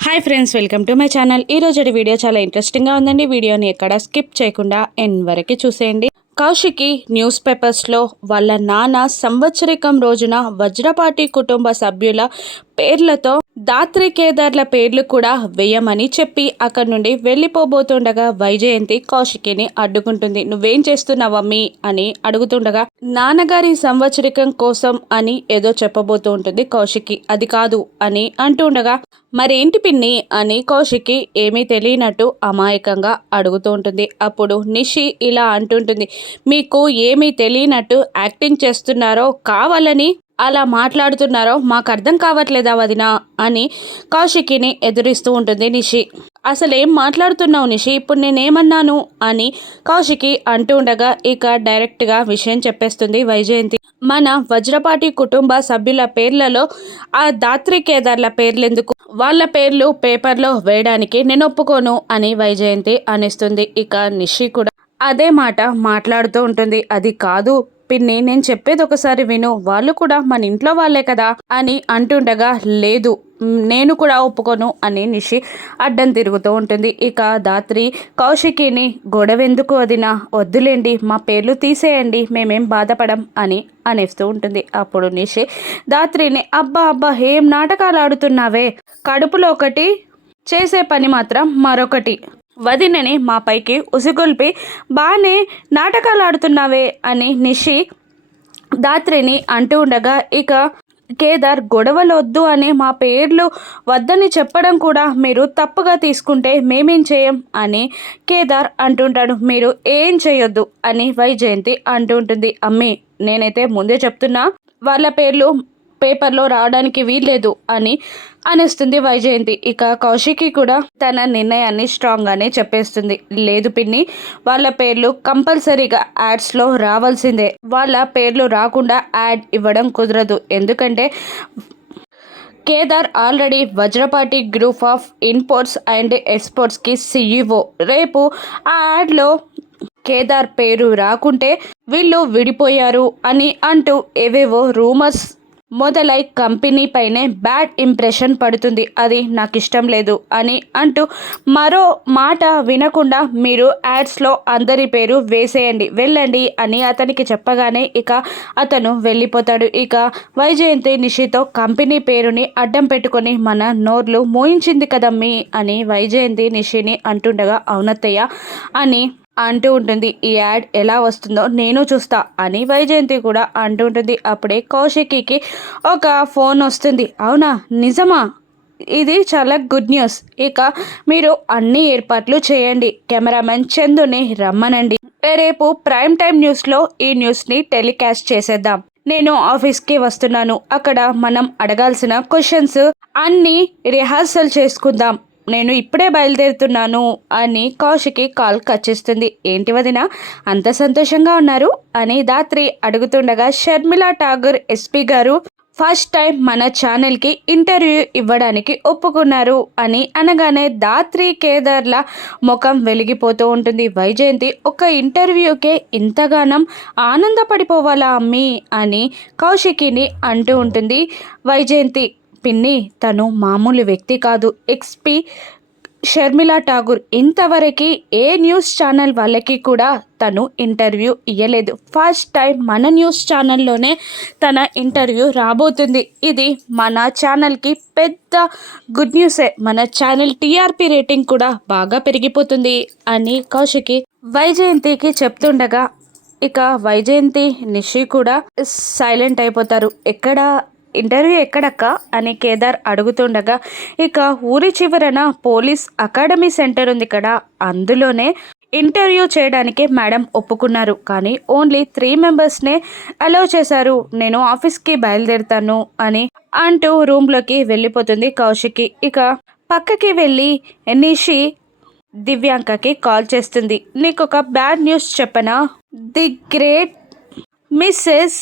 Hi friends welcome to my channel ఈ రోజు video చాలా ఇంట్రెస్టింగ్గా ఉందండి. వీడియోని ఎక్కడ స్కిప్ చేయకుండా ఎండ్ వరకు చూసేయండి. కౌశికి న్యూస్ పేపర్స్లో వాళ్ళ నాన్న సంవత్సరికం రోజున వజ్రపాటి కుటుంబ సభ్యుల పేర్లతో దాత్రి కేదార్ల పేర్లు కూడా వేయమని చెప్పి అక్కడి నుండి వెళ్ళిపోబోతుండగా వైజయంతి కౌశికిని అడ్డుకుంటుంది. నువ్వేం చేస్తున్నావమ్మీ అని అడుగుతుండగా నాన్నగారి సంవత్సరికం కోసం అని ఏదో చెప్పబోతూ ఉంటుంది కౌశికి. అది కాదు అని అంటుండగా మరేంటి పిన్ని? అని కౌశికి ఏమీ తెలియనట్టు అమాయకంగా అడుగుతూ ఉంటుంది. అప్పుడు నిషి ఇలా అంటుంటుంది మీకు ఏమీ తెలియనట్టు యాక్టింగ్ చేస్తున్నారో కావాలని అలా మాట్లాడుతున్నారో మాకు అర్థం కావట్లేదా వదిన అని కౌశికిని ఎదురిస్తూ ఉంటుంది నిషి. అసలు ఏం మాట్లాడుతున్నావు నిషి? ఇప్పుడు నేనేమన్నాను? అని కౌశికి అంటూ ఉండగా ఇక డైరెక్ట్గా విషయం చెప్పేస్తుంది వైజయంతి. మన వజ్రపాటి కుటుంబ సభ్యుల పేర్లలో ఆ దాత్రి కేదార్ల పేర్లెందుకు? వాళ్ళ పేర్లు పేపర్లో వేయడానికి నేను ఒప్పుకోను అని వైజయంతి అనిస్తుంది. ఇక నిషి కూడా అదే మాట మాట్లాడుతూ ఉంటుంది. అది కాదు పిన్ని నేను చెప్పేది ఒకసారి విను. వాళ్ళు కూడా మన ఇంట్లో వాళ్ళే కదా అని అంటుండగా లేదు నేను కూడా ఒప్పుకోను అని నిషి అడ్డం తిరుగుతూ ఉంటుంది. ఇక దాత్రి కౌశికిని గొడవెందుకు వదినా? వద్దులేండి మా పేర్లు తీసేయండి మేమేం బాధపడం అని అనేస్తూ ఉంటుంది. అప్పుడు నిషి దాత్రిని అబ్బా అబ్బా ఏం నాటకాలు ఆడుతున్నావే? కడుపులో ఒకటి చేసే పని మాత్రం మరొకటి. వదినని మా పైకి ఉసిగొల్పి బాగానే నాటకాలు ఆడుతున్నావే అని నిషి దాత్రిని అంటూ ఉండగా ఇక కేదార్ గొడవలు వద్దు అని మా పేర్లు వద్దని చెప్పడం కూడా మీరు తప్పుగా తీసుకుంటే మేమేం చేయం? అని కేదార్ అంటుంటాడు. మీరు ఏం చేయొద్దు అని వైజయంతి అంటుంటుంది. అమ్మి నేనైతే ముందే చెప్తున్నా వాళ్ళ పేర్లు పేపర్లో రావడానికి వీల్లేదు అని అనేస్తుంది వైజయంతి. ఇక కౌశికి కూడా తన నిర్ణయాన్ని స్ట్రాంగ్గానే చెప్పేస్తుంది. లేదు పిన్ని వాళ్ళ పేర్లు కంపల్సరీగా యాడ్స్లో రావాల్సిందే. వాళ్ళ పేర్లు రాకుండా యాడ్ ఇవ్వడం కుదరదు. ఎందుకంటే Kedar already Vajrapati group of imports and ఎక్స్పోర్ట్స్కి CEO. రేపు ఆ యాడ్లో కేదార్ పేరు రాకుంటే వీళ్ళు విడిపోయారు అని అంటూ ఏవేవో రూమర్స్ మొదలై కంపెనీ పైనే బ్యాడ్ ఇంప్రెషన్ పడుతుంది. అది నాకు ఇష్టం లేదు అని అంటూ మరో మాట వినకుండా మీరు యాడ్స్లో అందరి పేరు వేసేయండి. వెళ్ళండి అని అతనికి చెప్పగానే ఇక అతను వెళ్ళిపోతాడు. ఇక వైజయంతి నిషితో కంపెనీ పేరుని అడ్డం పెట్టుకొని మన నోర్లు మోయించింది కదమ్మీ అని వైజయంతి నిషిని అంటుండగా అవునత్తయ్య అని అంటూ ఉంటుంది ఈ యాడ్ ఎలా వస్తుందో నేను చూస్తా అని వైజయంతి కూడా అంటూ ఉంటుంది. అప్పుడే కౌశికికి ఒక ఫోన్ వస్తుంది. అవునా? నిజమా? ఇది చాలా గుడ్ న్యూస్. ఇక మీరు అన్ని ఏర్పాట్లు చేయండి. కెమెరామెన్ చందుని రమ్మనండి. రేపు ప్రైమ్ టైం న్యూస్లో ఈ న్యూస్ని టెలికాస్ట్ చేసేద్దాం. నేను ఆఫీస్కి వస్తున్నాను. అక్కడ మనం అడగాల్సిన క్వశ్చన్స్ అన్నీ రిహార్సల్ చేసుకుందాం. నేను ఇప్పుడే బయలుదేరుతున్నాను అని కౌశికి కాల్ కట్ చేస్తుంది. ఏంటి వదిన? అంత సంతోషంగా ఉన్నారు? అని దాత్రి అడుగుతుండగా షర్మిల ఠాగూర్ ఎస్పీ గారు ఫస్ట్ టైం మన ఛానల్కి ఇంటర్వ్యూ ఇవ్వడానికి ఒప్పుకున్నారు అని అనగానే దాత్రి కేదార్ల ముఖం వెలిగిపోతూ ఉంటుంది. వైజయంతి ఒక ఇంటర్వ్యూకే ఇంతగానం ఆనందపడిపోవాలా అమ్మి? అని కౌశికిని అంటూ ఉంటుంది. వైజయంతి పిన్ని తను మామూలు వ్యక్తి కాదు. ఎక్స్పీ షర్మిలా ఠాగూర్ ఇంతవరకు ఏ న్యూస్ ఛానల్ వాళ్ళకి కూడా తను ఇంటర్వ్యూ ఇవ్వలేదు ఫస్ట్ టైం మన న్యూస్ ఛానల్లోనే తన ఇంటర్వ్యూ రాబోతుంది. ఇది మన ఛానల్కి పెద్ద గుడ్ న్యూసే. మన ఛానల్ టీఆర్పీ రేటింగ్ కూడా బాగా పెరిగిపోతుంది అని కౌశికి వైజయంతికి చెప్తుండగా ఇక వైజయంతి నిషి కూడా సైలెంట్ అయిపోతారు. ఎక్కడ ఇంటర్వ్యూ ఎక్కడక్క? అని కేదార్ అడుగుతుండగా ఇక ఊరి చివరన పోలీస్ అకాడమీ సెంటర్ ఉంది కదా అందులోనే ఇంటర్వ్యూ చేయడానికి మేడం ఒప్పుకున్నారు. కానీ ఓన్లీ త్రీ మెంబర్స్నే అలౌ చేశారు. నేను ఆఫీస్కి బయలుదేరుతాను అని అంటూ రూమ్లోకి వెళ్ళిపోతుంది కౌశికి. ఇక పక్కకి వెళ్ళి నిషి దివ్యాంకకి కాల్ చేస్తుంది. నీకు ఒక బ్యాడ్ న్యూస్ చెప్పనా? The great Mrs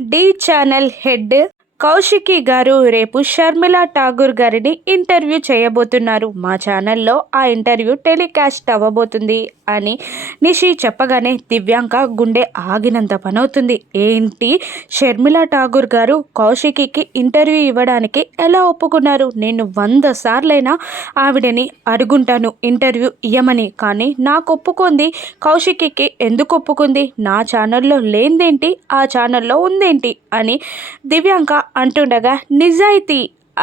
D channel head Kaushiki గారు రేపు షర్మిల ఠాగూర్ గారిని ఇంటర్వ్యూ చేయబోతున్నారు. మా ఛానల్లో ఆ ఇంటర్వ్యూ టెలికాస్ట్ అవ్వబోతుంది అని నిషి చెప్పగానే దివ్యాంక గుండె ఆగినంత పనవుతుంది. ఏంటి? షర్మిల ఠాగూర్ గారు కౌశికి ఇంటర్వ్యూ ఇవ్వడానికి ఎలా ఒప్పుకున్నారు? నేను వంద సార్లైనా ఆవిడని అడుగుంటాను ఇంటర్వ్యూ ఇవ్వమని కానీ నాకు ఒప్పుకుంది. కౌశికి ఎందుకు ఒప్పుకుంది? నా ఛానల్లో లేనిదేంటి? ఆ ఛానల్లో ఉందేంటి? అని దివ్యాంక అంటుండగా నిజాయితీ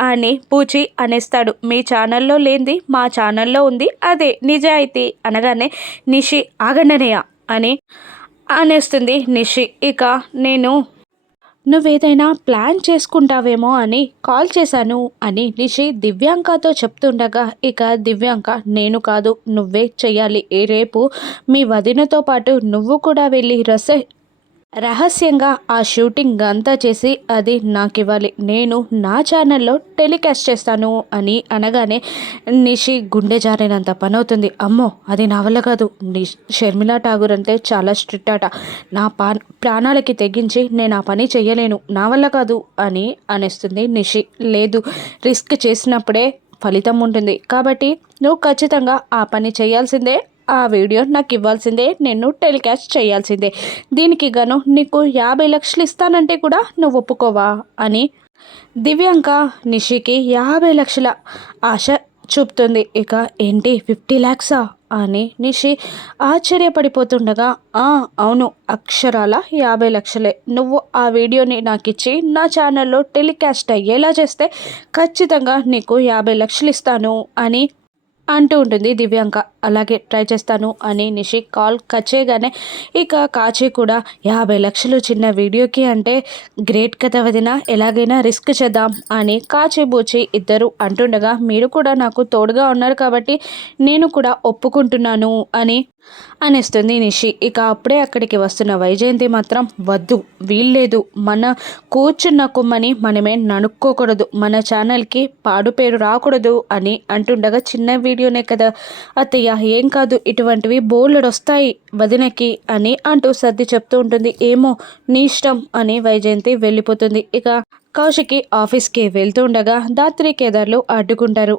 అని పూచి అనేస్తాడు. మీ ఛానల్లో లేనిది మా ఛానల్లో ఉంది. అదే నిజాయితీ అనగానే నిషి ఆగండనయ్య అని అనేస్తుంది నిషి. ఇక నేను నువ్వేదైనా ప్లాన్ చేసుకుంటావేమో అని కాల్ చేశాను అని నిషి దివ్యాంకతో చెప్తుండగా ఇక దివ్యాంక నేను కాదు. నువ్వే చెయ్యాలి. రేపు మీ వదినతో పాటు నువ్వు కూడా వెళ్ళి రస రహస్యంగా ఆ షూటింగ్ అంతా చేసి అది నాకు ఇవ్వాలి నేను నా ఛానల్లో టెలికాస్ట్ చేస్తాను అని అనగానే నిషి గుండె జారినంత పని అవుతుంది అమ్మో అది నా వల్ల కాదు. షర్మిలా ఠాగూర్ అంటే చాలా స్ట్రిక్ట్ అట నా పా ప్రాణాలకి తెగించి నేను ఆ పని చేయలేను నా వల్ల కాదు అని అనేస్తుంది నిషి. లేదు రిస్క్ చేసినప్పుడే ఫలితం ఉంటుంది. కాబట్టి నువ్వు ఖచ్చితంగా ఆ పని చేయాల్సిందే ఆ వీడియో నాకు ఇవ్వాల్సిందే నేను టెలికాస్ట్ చేయాల్సిందే. దీనికి గాను నీకు యాభై లక్షలు ఇస్తానంటే కూడా నువ్వు ఒప్పుకోవా? అని దివ్యాంక నిషికి యాభై లక్షల ఆశ చూపుతుంది. ఇక ఏంటి ఫిఫ్టీ ల్యాక్సా అని నిషి ఆశ్చర్యపడిపోతుండగా అవును అక్షరాల యాభై లక్షలే. నువ్వు ఆ వీడియోని నాకు ఇచ్చి నా ఛానల్లో టెలికాస్ట్ అయ్యేలా చేస్తే ఖచ్చితంగా నీకు యాభై లక్షలు ఇస్తాను అని అంటూ ఉంటుంది. దివ్యాంక అలాగే ట్రై చేస్తాను అని నిషి కాల్ కచ్చేయగానే ఇక కాచి కూడా యాభై లక్షలు చిన్న వీడియోకి అంటే గ్రేట్ కథ వదిన ఎలాగైనా రిస్క్ చేద్దాం అని కాచి బూచి ఇద్దరు అంటుండగా మీరు కూడా నాకు తోడుగా ఉన్నారు కాబట్టి నేను కూడా ఒప్పుకుంటున్నాను అని అనేస్తుంది నిషి. ఇక అప్పుడే అక్కడికి వస్తున్న వైజయంతి మాత్రం వద్దు వీల్లేదు. మన కూర్చున్న కుమ్మని మనమే ననుక్కోకూడదు మన ఛానల్కి పాడు పేరు రాకూడదు అని అంటుండగా చిన్న వీడియోనే కదా? అత్తయ్య ఏం కాదు ఇటువంటివి బోల్డ్ వస్తాయి వదినకి అని అంటూ సర్ది చెప్తూ ఉంటుంది. ఏమో నీ ఇష్టం అని వైజయంతి వెళ్ళిపోతుంది. ఇక కౌశికి ఆఫీస్కి వెళ్తూ ఉండగా దాత్రి కేదార్లు అడ్డుకుంటారు.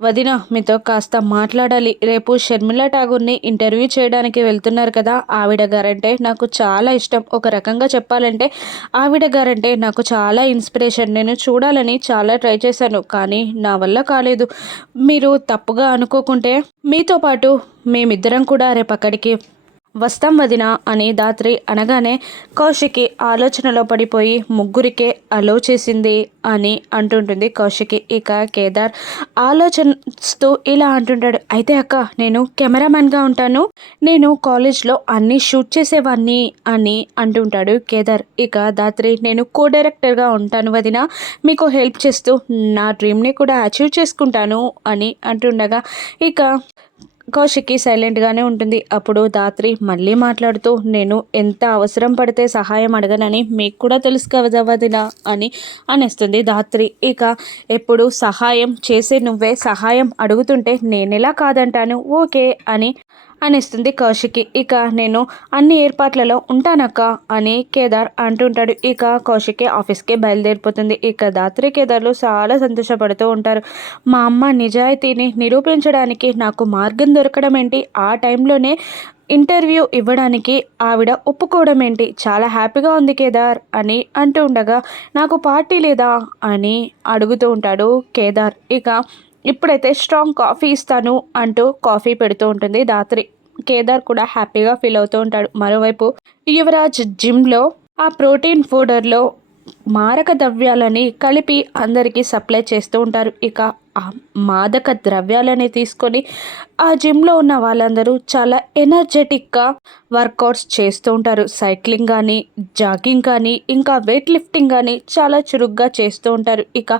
వదిన మీతో కాస్త మాట్లాడాలి. రేపు షర్మిల ఠాగూర్ని ఇంటర్వ్యూ చేయడానికి వెళ్తున్నారు కదా. ఆవిడ గారంటే నాకు చాలా ఇష్టం. ఒక రకంగా చెప్పాలంటే ఆవిడ గారంటే నాకు చాలా ఇన్స్పిరేషన్. నేను చూడాలని చాలా ట్రై చేశాను కానీ నా వల్ల కాలేదు. మీరు తప్పుగా అనుకోకుంటే మీతో పాటు మేమిద్దరం కూడా రేపు అక్కడికి వస్తాం వదిన అని దాత్రి అనగానే కౌశికి ఆలోచనలో పడిపోయి ముగ్గురికే అలో చేసింది అని అంటుంటుంది కౌశికి. ఇక కేదార్ ఆలోచనస్తూ ఇలా అంటుంటాడు అయితే అక్క నేను కెమెరామెన్గా ఉంటాను. నేను కాలేజ్లో అన్నీ షూట్ చేసేవాన్ని అని అంటుంటాడు కేదార్. ఇక దాత్రి నేను కో డైరెక్టర్గా ఉంటాను వదిన. మీకు హెల్ప్ చేస్తూ నా డ్రీమ్ని కూడా అచీవ్ చేసుకుంటాను అని అంటుండగా ఇక కౌశికి సైలెంట్గానే ఉంటుంది. అప్పుడు దాత్రి మళ్ళీ మాట్లాడుతూ నేను ఎంత అవసరం పడితే సహాయం అడగనని మీకు కూడా తెలుసు కదా అని అనేస్తుంది దాత్రి ఇక ఎప్పుడు సహాయం చేసే నువ్వే సహాయం అడుగుతుంటే నేనెలా కాదంటాను? ఓకే అని అనిస్తుంది కౌశికి. ఇక నేను అన్ని ఏర్పాట్లలో ఉంటానక్క అని కేదార్ అంటుంటాడు. ఇక కౌశికి ఆఫీస్కి బయలుదేరిపోతుంది. ఇక దాత్రి కేదార్లు చాలా సంతోషపడుతూ ఉంటారు. మా అమ్మ నిజాయితీని నిరూపించడానికి నాకు మార్గం దొరకడం ఏంటి? ఆ టైంలోనే ఇంటర్వ్యూ ఇవ్వడానికి ఆవిడ ఒప్పుకోవడం ఏంటి? చాలా హ్యాపీగా ఉంది కేదార్ అని అంటూ ఉండగా నాకు పార్టీ లేదా? అని అడుగుతూ ఉంటాడు కేదార్. ఇక ఇప్పుడైతే స్ట్రాంగ్ కాఫీ ఇస్తాను అంటూ కాఫీ పెడుతూ ఉంటుంది దాత్రి కేదార్ కూడా హ్యాపీగా ఫీల్ అవుతూ ఉంటాడు. మరోవైపు యువరాజ్ జిమ్లో ఆ ప్రోటీన్ పౌడర్లో మారక ద్రవ్యాలని కలిపి అందరికీ సప్లై చేస్తూ ఉంటారు. ఇక ఆ మాదక ద్రవ్యాలని తీసుకొని ఆ జిమ్లో ఉన్న వాళ్ళందరూ చాలా ఎనర్జెటిక్గా వర్కౌట్స్ చేస్తూ ఉంటారు. సైక్లింగ్ కానీ జాగింగ్ కానీ ఇంకా వెయిట్ లిఫ్టింగ్ కానీ చాలా చురుగ్గా చేస్తూ ఉంటారు. ఇక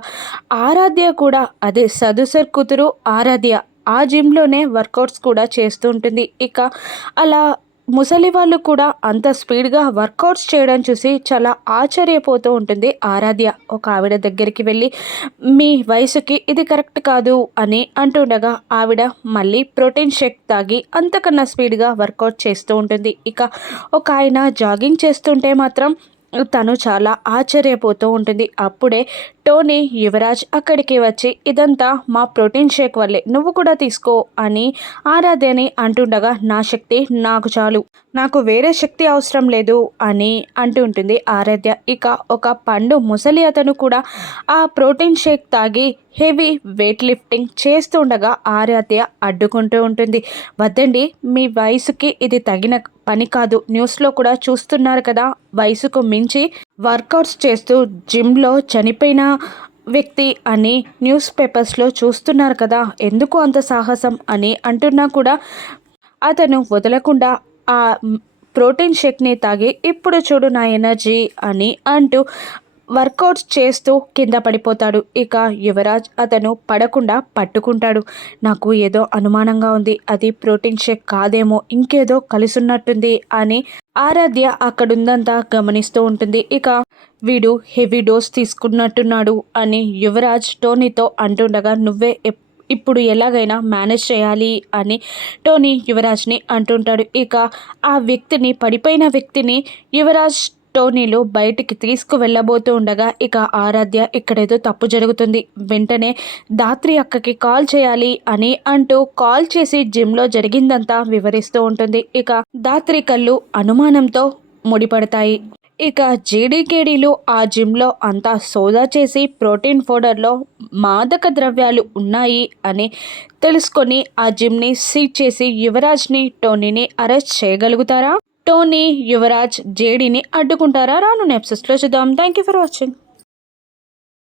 ఆరాధ్య కూడా అదే సదుసర్ కూతురు ఆరాధ్య ఆ జిమ్లోనే వర్కౌట్స్ కూడా చేస్తూ ఉంటుంది. ఇక అలా ముసలి వాళ్ళు కూడా అంత స్పీడ్గా వర్కౌట్స్ చేయడం చూసి చాలా ఆశ్చర్యపోతూ ఉంటుంది ఆరాధ్య. ఒక ఆవిడ దగ్గరికి వెళ్ళి మీ వయసుకి ఇది కరెక్ట్ కాదు అని అంటుండగా ఆవిడ మళ్ళీ ప్రోటీన్ షేక్ తాగి అంతకన్నా స్పీడ్గా వర్కౌట్ చేస్తూ ఉంటుంది. ఇక ఒక ఆయన జాగింగ్ చేస్తుంటే మాత్రం తను చాలా ఆశ్చర్యపోతూ ఉంటుంది. అప్పుడే టోనీ యువరాజ్ అక్కడికి వచ్చి ఇదంతా మా ప్రోటీన్ షేక్ వల్లే నువ్వు కూడా తీసుకో అని ఆరాధ్యని అంటుండగా నా శక్తి నాకు చాలు నాకు వేరే శక్తి అవసరం లేదు అని అంటుంటుంది ఆరాధ్య. ఇక ఒక పండు ముసలి అతను కూడా ఆ ప్రోటీన్ షేక్ తాగి హెవీ వెయిట్ లిఫ్టింగ్ చేస్తుండగా ఆరాధ్య అడ్డుకుంటూ ఉంటుంది. వద్దండి మీ వయసుకి ఇది తగిన పని కాదు. న్యూస్లో కూడా చూస్తున్నారు కదా వయసుకు మించి వర్కౌట్స్ చేస్తూ జిమ్లో చనిపోయిన వ్యక్తి అని న్యూస్ పేపర్స్లో చూస్తున్నారు కదా ఎందుకు అంత సాహసం? అని అంటున్నా కూడా అతను వదలకుండా ఆ ప్రోటీన్ షేక్ని తాగి ఇప్పుడు చూడు నా ఎనర్జీ అని అంటూ వర్కౌట్స్ చేస్తూ కింద పడిపోతాడు. ఇక యువరాజ్ అతను పడకుండా పట్టుకుంటాడు. నాకు ఏదో అనుమానంగా ఉంది. అది ప్రోటీన్ షేక్ కాదేమో ఇంకేదో కలిసున్నట్టుంది అని ఆరాధ్య అక్కడుందంతా గమనిస్తూ ఉంటుంది. ఇక వీడు హెవీ డోస్ తీసుకున్నట్టున్నాడు అని యువరాజ్ టోనీతో అంటుండగా నువ్వే ఇప్పుడు ఎలాగైనా మేనేజ్ చేయాలి అని టోనీ యువరాజ్ని అంటుంటాడు. ఇక ఆ వ్యక్తిని పడిపోయిన వ్యక్తిని యువరాజ్ టోనీలు బయటికి తీసుకువెళ్ళబోతూ ఉండగా ఇక ఆరాధ్య ఇక్కడేదో తప్పు జరుగుతుంది. వెంటనే దాత్రి అక్కకి కాల్ చేయాలి అని అంటూ కాల్ చేసి జిమ్లో జరిగిందంతా వివరిస్తూ ఉంటుంది. ఇక దాత్రి కళ్ళు అనుమానంతో ముడిపడతాయి. ఇక జీడీకేడీలు ఆ జిమ్లో అంతా సోదా చేసి ప్రోటీన్ పౌడర్లో మాదక ద్రవ్యాలు ఉన్నాయి అని తెలుసుకొని ఆ జిమ్ని సీజ్ చేసి యువరాజ్ని టోనీని అరెస్ట్ చేయగలుగుతారా? టోనీ యువరాజ్ జేడీని అడ్డుకుంటారా? రాను నెప్సెస్లో చూద్దాం. Thank you for watching